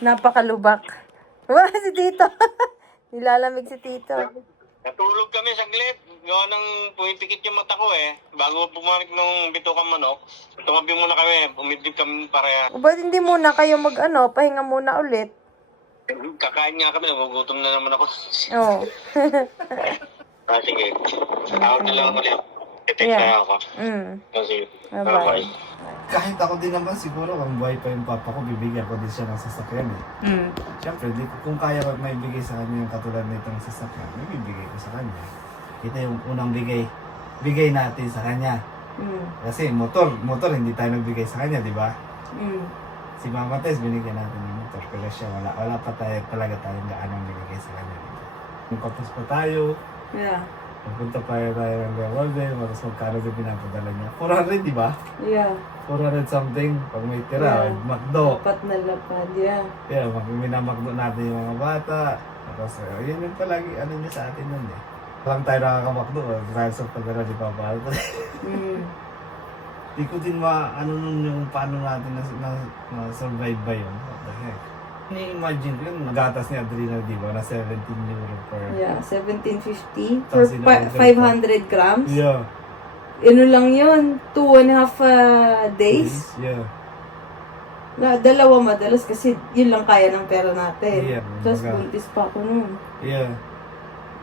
Napakalubak. Wah, si Tito. Nilalamig si Tito. Natulog kami saglit. Gawa ng pumipikit yung mata ko eh. Bago bumalik nung bitukan manok, tumabi muna kami. Umidlip kami pareha. Ba't hindi muna kayo pahinga muna ulit? Kakain nga kami, nagugutom na naman ako. Oo. Sige. Tawag na lang ulit. I-text na ako. Sige. Bye-bye. Kahit ako din naman siguro, kung buhay pa yung papa ko, bibigyan ko din siya ng sasakyan eh. Siyempre, kung kaya ko may bigay sa kanya yung katulad nitong sasakyan, may bibigay ko sa kanya. Ito yung unang bigay natin sa kanya. Kasi motor hindi tayo nagbigay sa kanya, di ba? Si Mama Tess, binigyan natin ng motor. Pero siya, wala pa talaga tayong gaanong binigay sa kanya. Kung kapos pa tayo, Yeah. pupunta pa tayo ng revolver, mas magkano din pinapadala niya. 400, di ba? Yeah. 400 something, pag may tira, McDo. Dapat na lapad, yeah. Yeah, minamakdo natin yung mga bata. Tapos, yun yung palagi, ano niya sa atin nun eh. Parang tayo nakakamakdo, dahil sa pagdala ni Papa Alto. Di ko din ano nun yung paano natin na-survive ba yun. What the heck? Imagine ko yung nagatas ni Adrina, di ba, na 17 euro per... Yeah, 1750 for Tapos ina- 500 grams. Yeah. Ano lang yun, 2.5 days. Yeah. Dalawa madalas kasi yun lang kaya ng pera natin. Yeah. Tapos buntis pa ako nun. Yeah.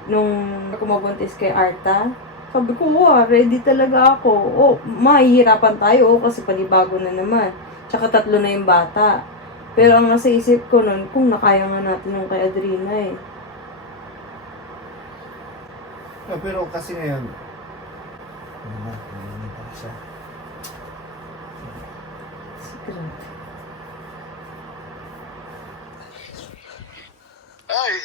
Nung ako mabuntis kay Arta, sabi ko, wow, ready talaga ako. Oh, mahihirapan tayo kasi panibago na naman. Tsaka 3 na yung bata. Pero ang nasa isip ko nun, kung nakaya nga natin yung kay Adrina eh. No, pero kasi ngayon, ano na pa siya. Secret. Ay,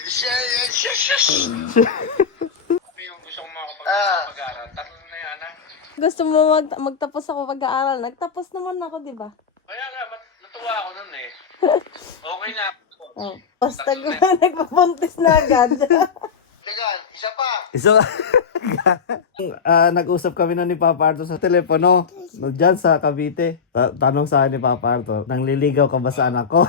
yung gusto kong makapag-aral. 3 na yan, ha? Gusto mo magtapos ako pag-aaral? Nagtapos naman ako, di ba? Kaya nga, natuwa ako nun eh. Okay na. Oh. Basta nagpabuntis na agad. Teka, isa pa. Nag-usap kami na ni Papa Arto sa telepono. Diyan sa Cavite. Tanong sa akin ni Papa Arto, nangliligaw ka ba sa anak ko?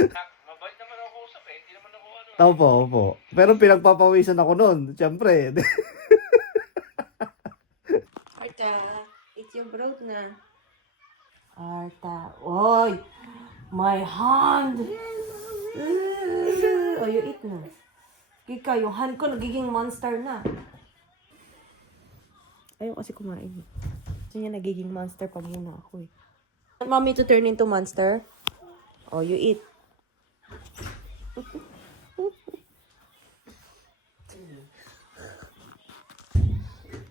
Mabait naman ako usap eh. Hindi naman ako ano. Opo. Pero pinagpapawisan ako noon, siyempre. Arta, it's your broth na. Arta, oy! My hand! Oh, you eat na. Kika, yung hand ko nagiging monster na. Ayaw kasi kumain. Gusto niya nagiging monster pag muna ako eh. Want mommy to turn into monster? Oh, you eat.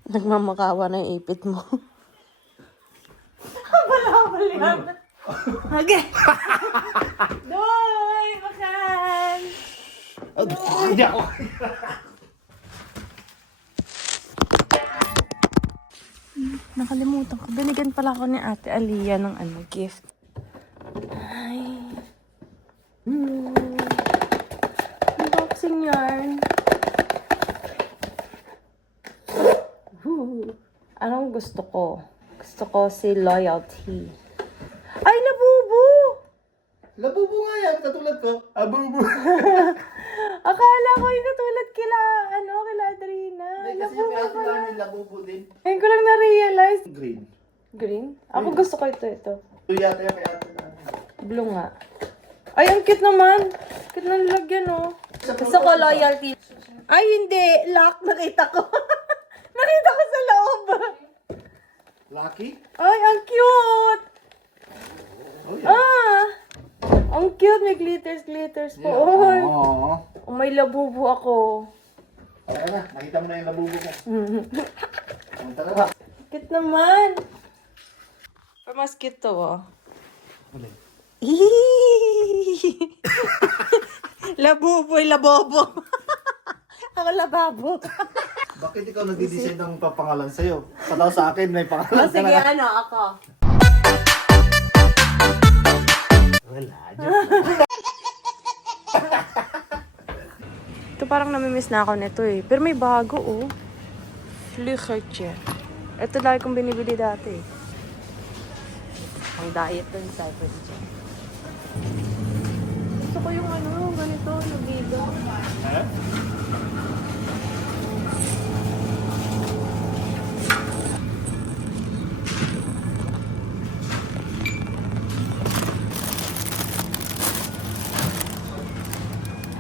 Nagmamakawa na yung ipit mo. Habal yan. Okay. Doy! Makan! Hindi ako. Nakalimutan ko. Binigyan pala ako ni Ate Aliyah ng gift. Ay. Unboxing yarn. Anong gusto ko? Gusto ko si Loyalty. Ay, labubo! Labubo nga yan, katulad ko. Abubo. Akala ko yung katulad kila Adrina. Kasi yung ate namin labubo din. Ngayon ko lang na-realize. Green. Green? Ako gusto ko ito. Ito yata yung kay ate namin. Blue nga. Ay, ang cute naman. Cute na nilagyan, oh. Gusto ko Loyalty. Ay, hindi. Lock. Nakita ko. Nakita ko sa loob. Lucky? Ay, ang cute. Oh, yeah. Ang cute. May glitters po. Yeah. Oh, may labubo ako. Tara na, nakita mo na yung labubo ko. Tara na. Cute naman. Pero mas cute to, oh. Ulit. Labobo. Ako lababo. Bakit ikaw nag-design ng papangalan sa'yo? Sa sa akin may pangalan Sige, ako. Wala, Ito parang namimiss na ako nito eh. Pero may bago, oh. Flichertje. Ito lagi kong binibili dati. Ang diet dun sa pwede dyan. Gusto ko yung ano, ganito, yung vegan. Eh?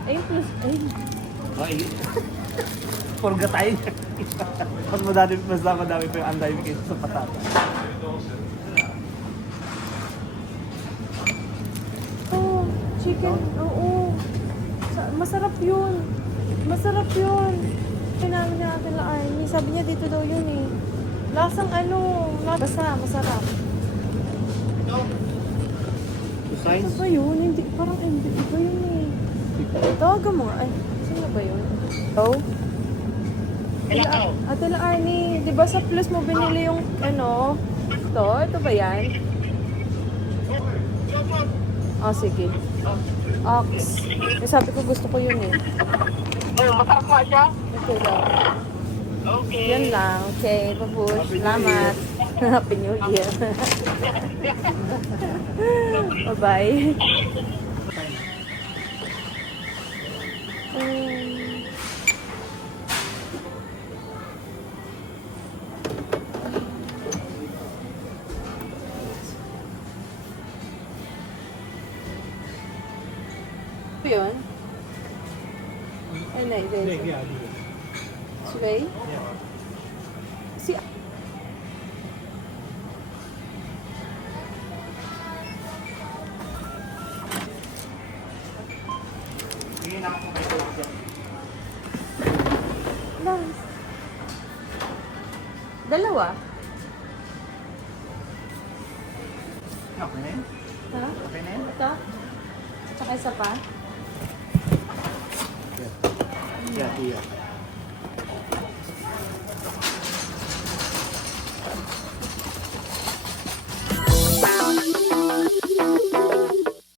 Ayun plus, ayun. Okay. Purga tayo. Mas madami pa yung anday kaysa sa patata. Oh, chicken, oo. Masarap yun. Masarap yun. Pinamin natin lang Arnie. Sabi niya dito daw yun eh. Lasang ano, basta, masarap. Ano ba yun? Hindi, parang hindi ba yun eh. Tawagan mo nga. Ay, sino ba yun? Oh? Ate La Arnie, di ba sa Plus mo binili yung ano? Ito ba yan? Oh, sige. Ox. Sabi ko gusto ko yun eh. Masarap nga siya. Okay daw. Okay. Yan lang. Okay, babush. Salamat. Happy New Year. Bye-bye. Yun? Ay, na-i-ready. Sway? Si... Nice. Dalawa? Okay na yun? Ha? Okay na yun? Ito? Tsaka isa pa? Yeah, yeah.